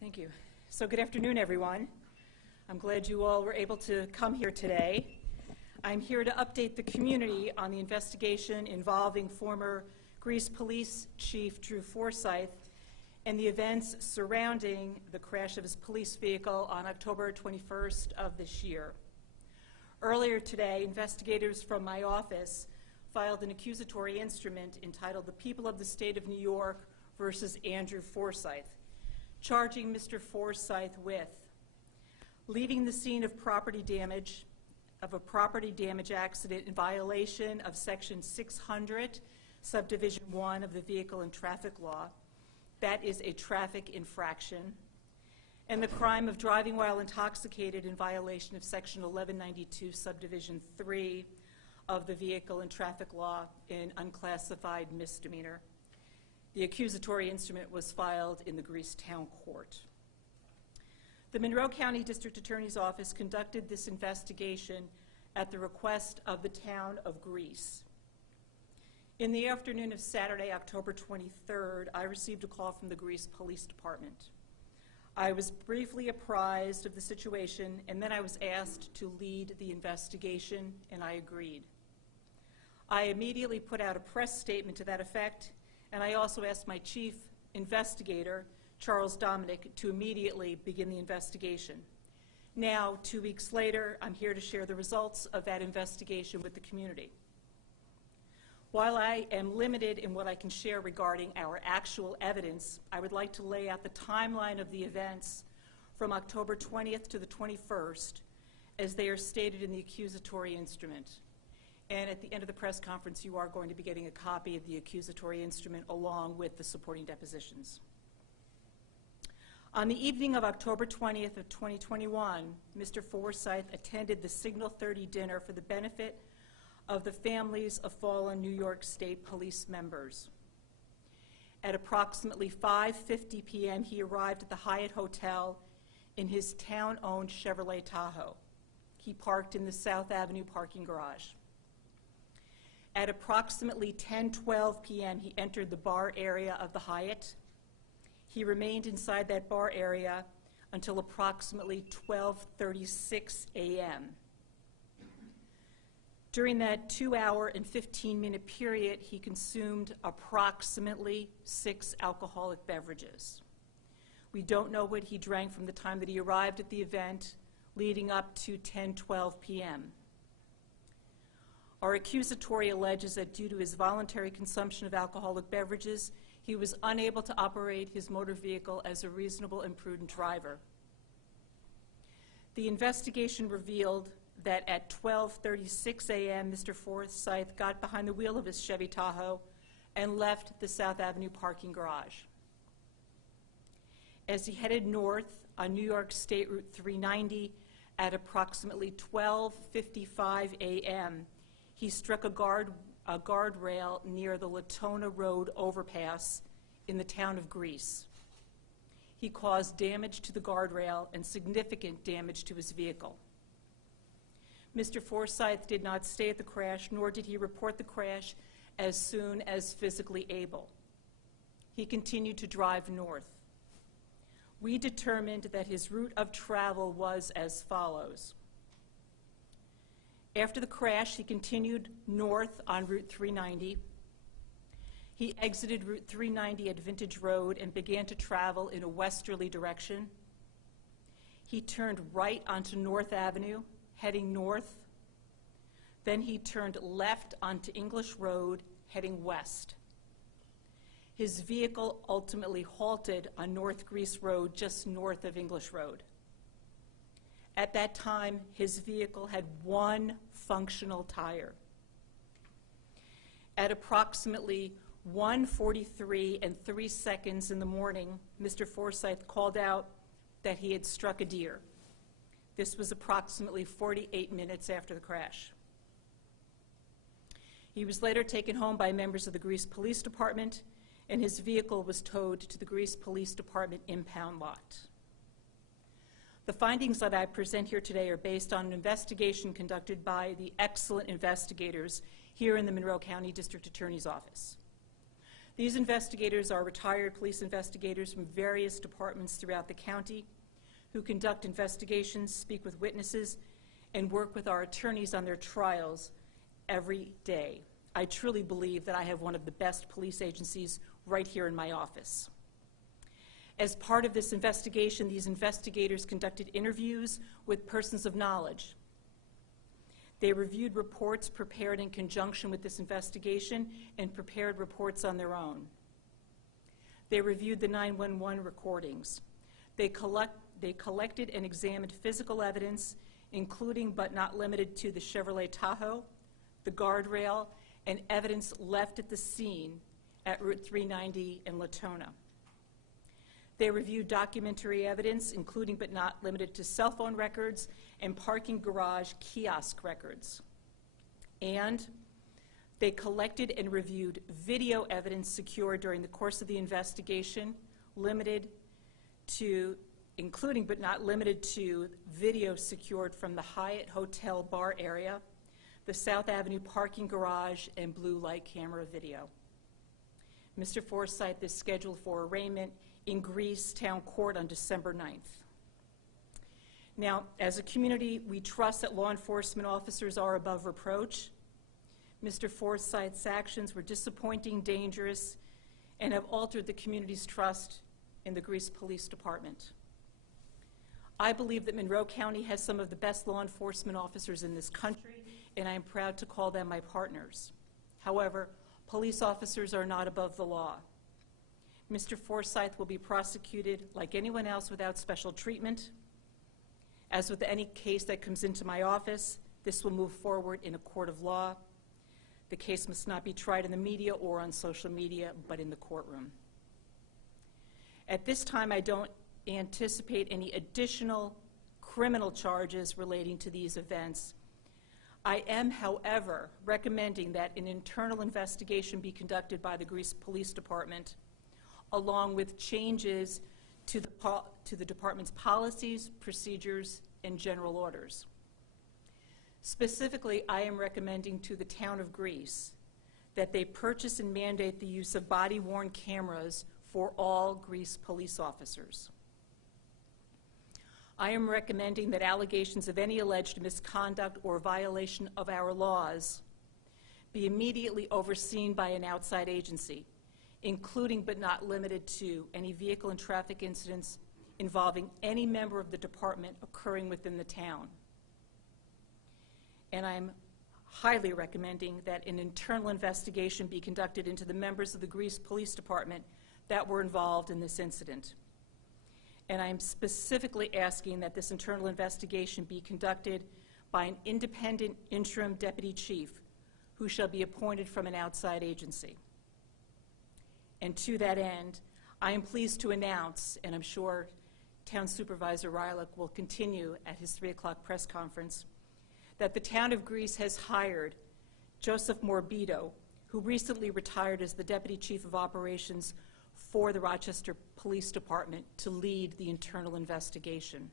Thank you. So good afternoon, everyone. I'm glad you all were able to come here today. I'm here to update the community on the investigation involving former Greece Police Chief Drew Forsythe and the events surrounding the crash of his police vehicle on October 21st of this year. Earlier today, investigators from my office filed an accusatory instrument entitled The People of the State of New York versus Andrew Forsythe, charging Mr. Forsythe with leaving the scene of a property damage accident in violation of Section 600, Subdivision 1 of the Vehicle and Traffic Law. That is a traffic infraction. And the crime of driving while intoxicated in violation of Section 1192, Subdivision 3 of the Vehicle and Traffic Law, an unclassified misdemeanor. The accusatory instrument was filed in the Greece Town Court. The Monroe County District Attorney's Office conducted this investigation at the request of the town of Greece. In the afternoon of Saturday, October 23rd, I received a call from the Greece Police Department. I was briefly apprised of the situation, and then I was asked to lead the investigation, and I agreed. I immediately put out a press statement to that effect, and I also asked my chief investigator, Charles Dominic, to immediately begin the investigation. Now, 2 weeks later, I'm here to share the results of that investigation with the community. While I am limited in what I can share regarding our actual evidence, I would like to lay out the timeline of the events from October 20th to the 21st as they are stated in the accusatory instrument. And at the end of the press conference, you are going to be getting a copy of the accusatory instrument along with the supporting depositions. On the evening of October 20th of 2021, Mr. Forsythe attended the Signal 30 dinner for the benefit of the families of fallen New York State Police members. At approximately 5:50 p.m., he arrived at the Hyatt Hotel in his town-owned Chevrolet Tahoe. He parked in the South Avenue parking garage. At approximately 10:12 p.m., he entered the bar area of the Hyatt. He remained inside that bar area until approximately 12:36 a.m. During that 2-hour and 15-minute period, he consumed approximately 6 alcoholic beverages. We don't know what he drank from the time that he arrived at the event leading up to 10:12 p.m. Our accusatory alleges that due to his voluntary consumption of alcoholic beverages, he was unable to operate his motor vehicle as a reasonable and prudent driver. The investigation revealed that at 12:36 a.m., Mr. Forsythe got behind the wheel of his Chevy Tahoe and left the South Avenue parking garage. As he headed north on New York State Route 390 at approximately 12:55 a.m., he struck a guardrail near the Latona Road overpass in the town of Greece. He caused damage to the guardrail and significant damage to his vehicle. Mr. Forsythe did not stay at the crash, nor did he report the crash as soon as physically able. He continued to drive north. We determined that his route of travel was as follows. After the crash, he continued north on Route 390. He exited Route 390 at Vintage Road and began to travel in a westerly direction. He turned right onto North Avenue, heading north. Then he turned left onto English Road, heading west. His vehicle ultimately halted on North Greece Road, just north of English Road. At that time, his vehicle had one functional tire. At approximately 1:43 in the morning, Mr. Forsythe called out that he had struck a deer. This was approximately 48 minutes after the crash. He was later taken home by members of the Greece Police Department, and his vehicle was towed to the Greece Police Department impound lot. The findings that I present here today are based on an investigation conducted by the excellent investigators here in the Monroe County District Attorney's Office. These investigators are retired police investigators from various departments throughout the county who conduct investigations, speak with witnesses, and work with our attorneys on their trials every day. I truly believe that I have one of the best police agencies right here in my office. As part of this investigation, these investigators conducted interviews with persons of knowledge. They reviewed reports prepared in conjunction with this investigation and prepared reports on their own. They reviewed the 911 recordings. They collected and examined physical evidence, including but not limited to the Chevrolet Tahoe, the guardrail, and evidence left at the scene at Route 390 in Latona. They reviewed documentary evidence, including but not limited to cell phone records and parking garage kiosk records. And they collected and reviewed video evidence secured during the course of the investigation, including but not limited to video secured from the Hyatt Hotel bar area, the South Avenue parking garage, and blue light camera video. Mr. Forsythe is scheduled for arraignment in Greece Town Court on December 9th. Now, as a community, we trust that law enforcement officers are above reproach. Mr. Forsythe's actions were disappointing, dangerous, and have altered the community's trust in the Greece Police Department. I believe that Monroe County has some of the best law enforcement officers in this country, and I am proud to call them my partners. However, police officers are not above the law. Mr. Forsythe will be prosecuted like anyone else without special treatment. As with any case that comes into my office, this will move forward in a court of law. The case must not be tried in the media or on social media, but in the courtroom. At this time, I don't anticipate any additional criminal charges relating to these events. I am, however, recommending that an internal investigation be conducted by the Greece Police Department, along with changes to the department's policies, procedures, and general orders. Specifically, I am recommending to the town of Greece that they purchase and mandate the use of body-worn cameras for all Greece police officers. I am recommending that allegations of any alleged misconduct or violation of our laws be immediately overseen by an outside agency, including but not limited to any vehicle and traffic incidents involving any member of the department occurring within the town. And I'm highly recommending that an internal investigation be conducted into the members of the Greece Police Department that were involved in this incident. And I'm specifically asking that this internal investigation be conducted by an independent interim deputy chief who shall be appointed from an outside agency. And to that end, I am pleased to announce, and I'm sure Town Supervisor Rylick will continue at his 3 o'clock press conference, that the town of Greece has hired Joseph Morbido, who recently retired as the Deputy Chief of Operations for the Rochester Police Department, to lead the internal investigation.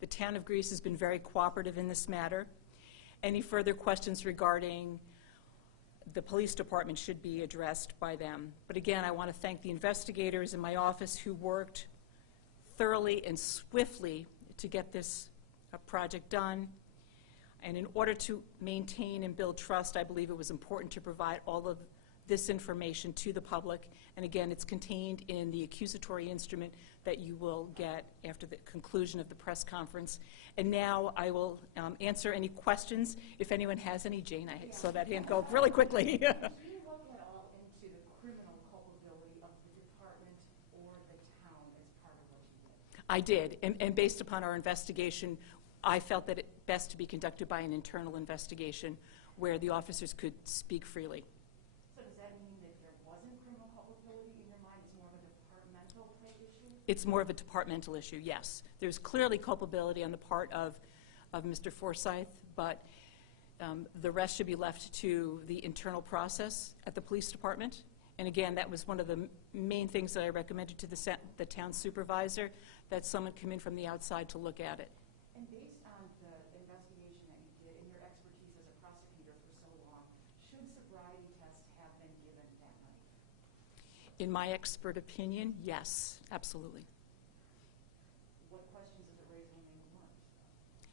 The town of Greece has been very cooperative in this matter. Any further questions regarding the police department should be addressed by them. But again, I want to thank the investigators in my office who worked thoroughly and swiftly to get this project done. And in order to maintain and build trust, I believe it was important to provide all of this information to the public. And again, it's contained in the accusatory instrument that you will get after the conclusion of the press conference. And now I will answer any questions. If anyone has any, Jane, I saw that hand go up really quickly. Did you look at all into the criminal culpability of the department or the town as part of what you did? I did, and based upon our investigation, I felt that it best to be conducted by an internal investigation where the officers could speak freely. So does that mean that there wasn't criminal culpability in your mind? It's more of a departmental type issue? It's more of a departmental issue, yes. There's clearly culpability on the part of Mr. Forsythe, but the rest should be left to the internal process at the police department. And again, that was one of the main things that I recommended to the town supervisor, that someone come in from the outside to look at it. And based on the investigation that you did and your expertise as a prosecutor for so long, should sobriety tests have been given that night? In my expert opinion, yes, absolutely. What questions does it raise when they weren't?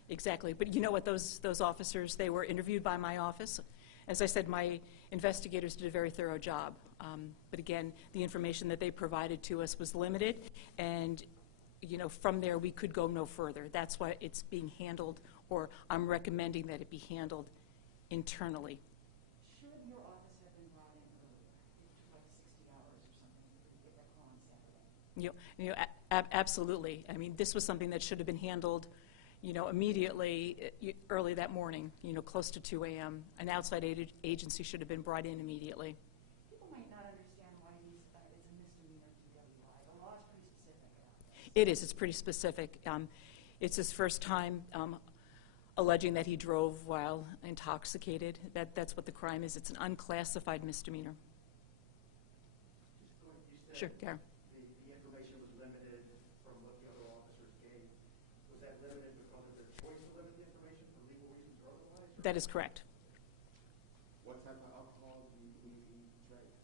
Exactly. But you know what, those officers, they were interviewed by my office. As I said, my investigators did a very thorough job. But again, the information that they provided to us was limited, and you know, from there we could go no further. That's why it's being handled, or I'm recommending that it be handled internally. Should your office have been brought in earlier? It took like 60 hours or something to get that call on Saturday. Absolutely. I mean, this was something that should have been handled, you know, immediately, early that morning, you know, close to 2 a.m. An outside agency should have been brought in immediately. People might not understand why it's a misdemeanor DWI. The law is pretty specific about this. It is. It's pretty specific. It's his first time alleging that he drove while intoxicated. That's what the crime is. It's an unclassified misdemeanor. Sure, Karen. The information was limited from what the other officers gave. Was that limited because of their choice to limit the information for legal reasons or otherwise? That is correct. What type of alcohol do you believe he drank?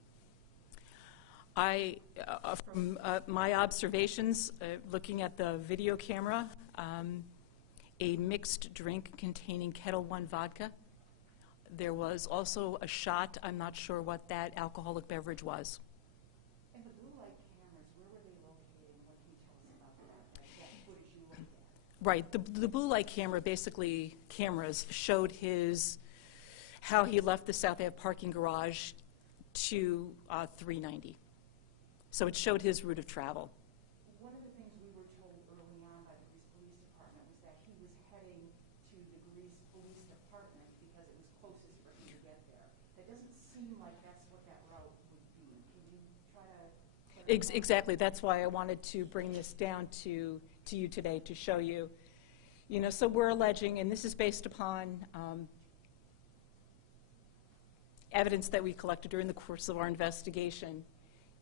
From my observations, looking at the video camera, a mixed drink containing Ketel One vodka. There was also a shot. I'm not sure what that alcoholic beverage was. And the blue light cameras, where were they located, and what can you tell us about that? Like that footage you looked at? Right. The blue light camera, basically cameras, showed how he left the South Ave parking garage to 390. So it showed his route of travel. One of the things we were told early on by the Greece Police Department was that he was heading to the Greece Police Department because it was closest for him to get there. That doesn't seem like that's what that route would be. Can you try to clarify? Exactly. That's why I wanted to bring this down to you today to show you. You know, so we're alleging, and this is based upon evidence that we collected during the course of our investigation.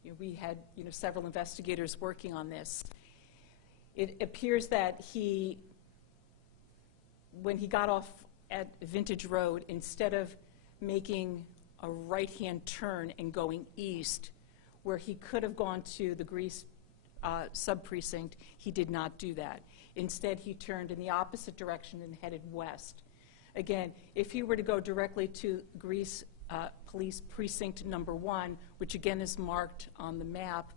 You know, we had, you know, several investigators working on this. It appears that when he got off at Vintage Road, instead of making a right-hand turn and going east, where he could have gone to the Greece sub-precinct, he did not do that. Instead, he turned in the opposite direction and headed west. Again, if he were to go directly to Greece Police Precinct number 1, which again is marked on the map,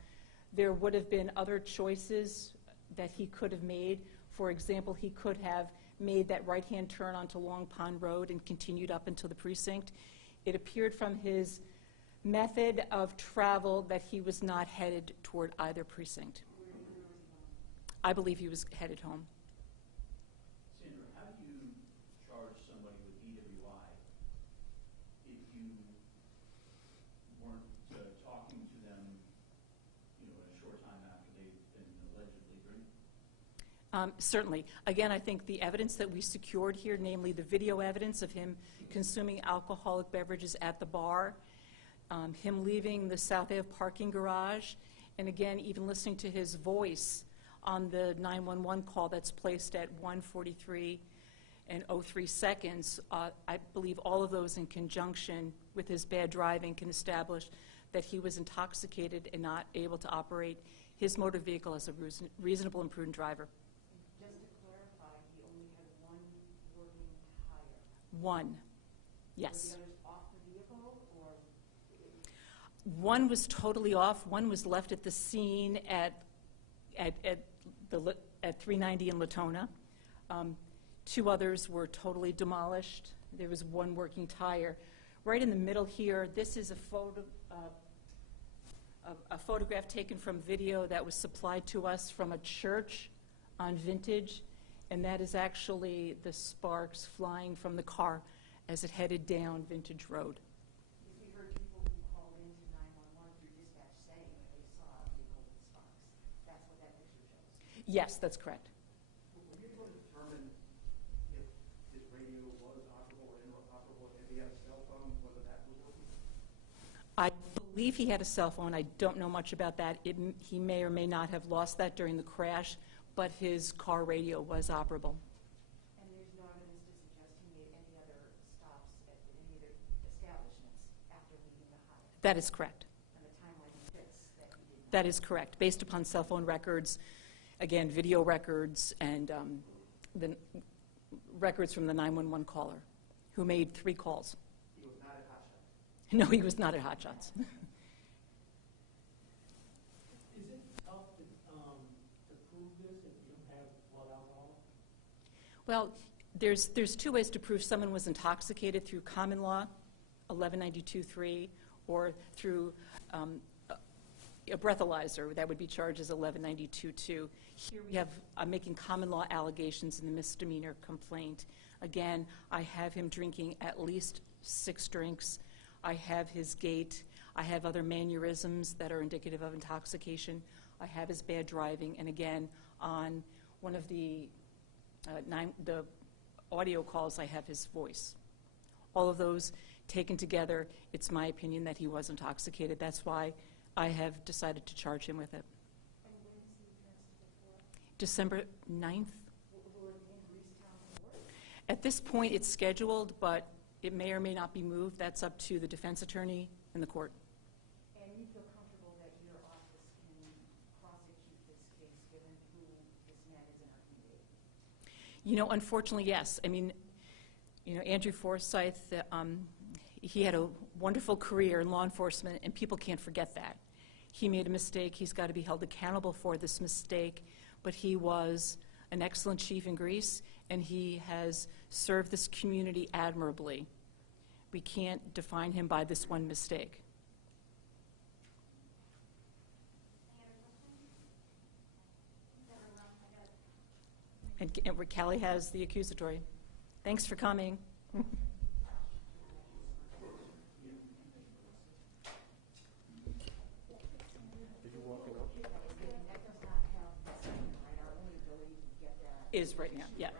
there would have been other choices that he could have made. For example, he could have made that right-hand turn onto Long Pond Road and continued up into the precinct. It appeared from his method of travel that he was not headed toward either precinct. I believe he was headed home. Sandra, how do you charge somebody with DWI if you weren't talking to them, you know, in a short time after they've been allegedly drinking? Certainly. Again, I think the evidence that we secured here, namely the video evidence of him consuming alcoholic beverages at the bar, him leaving the South Ave parking garage, and again, even listening to his voice on the 911 call that's placed at 1:43 and 03 seconds, I believe all of those in conjunction with his bad driving can establish that he was intoxicated and not able to operate his motor vehicle as a reasonable and prudent driver. Just to clarify, he only had one working tire. One, yes. Were the others off the vehicle, or? One was totally off. One was left at the scene at 390 in Latona. Two others were totally demolished. There was one working tire. Right in the middle here, this is a photograph taken from video that was supplied to us from a church on Vintage, and that is actually the sparks flying from the car as it headed down Vintage Road. We heard people who called into 911 through dispatch saying that they saw a vehicle with sparks. That's what that picture shows. Yes, that's correct. Were you able to determine if his radio was operable or inoperable, if he had a cell phone, whether that was working? I believe he had a cell phone. I don't know much about that. He may or may not have lost that during the crash, but his car radio was operable. And there's no evidence to suggest he made any other stops at any other establishments after leaving the highway. That is correct. And the timeline fits That is correct, based upon cell phone records, again, video records, and the records from the 911 caller, who made 3 calls. He was not at Hot Shots. No, he was not at Hot Shots. Is it tough to prove this if you don't have blood alcohol? Well, there's 2 ways to prove someone was intoxicated: through common law, 1192-3, or through a breathalyzer. That would be charged as 1192-2. Here we have, I'm making common law allegations in the misdemeanor complaint. Again, I have him drinking at least 6 drinks. I have his gait. I have other mannerisms that are indicative of intoxication. I have his bad driving. And again, on one of the audio calls, I have his voice. All of those taken together, it's my opinion that he was intoxicated. That's why I have decided to charge him with it. And when is he arrested for? December 9th. Will it be in Greasetown Court? At this point, it's scheduled, but it may or may not be moved. That's up to the defense attorney and the court. And you feel comfortable that your office can prosecute this case, given who this man is in our community? You know, unfortunately, yes. I mean, you know, Andrew Forsythe, he had a wonderful career in law enforcement, and people can't forget that. He made a mistake. He's got to be held accountable for this mistake, but he was an excellent chief in Greece, and he has served this community admirably. We can't define him by this one mistake. And Callie has the accusatory. Thanks for coming. Is right now, yeah.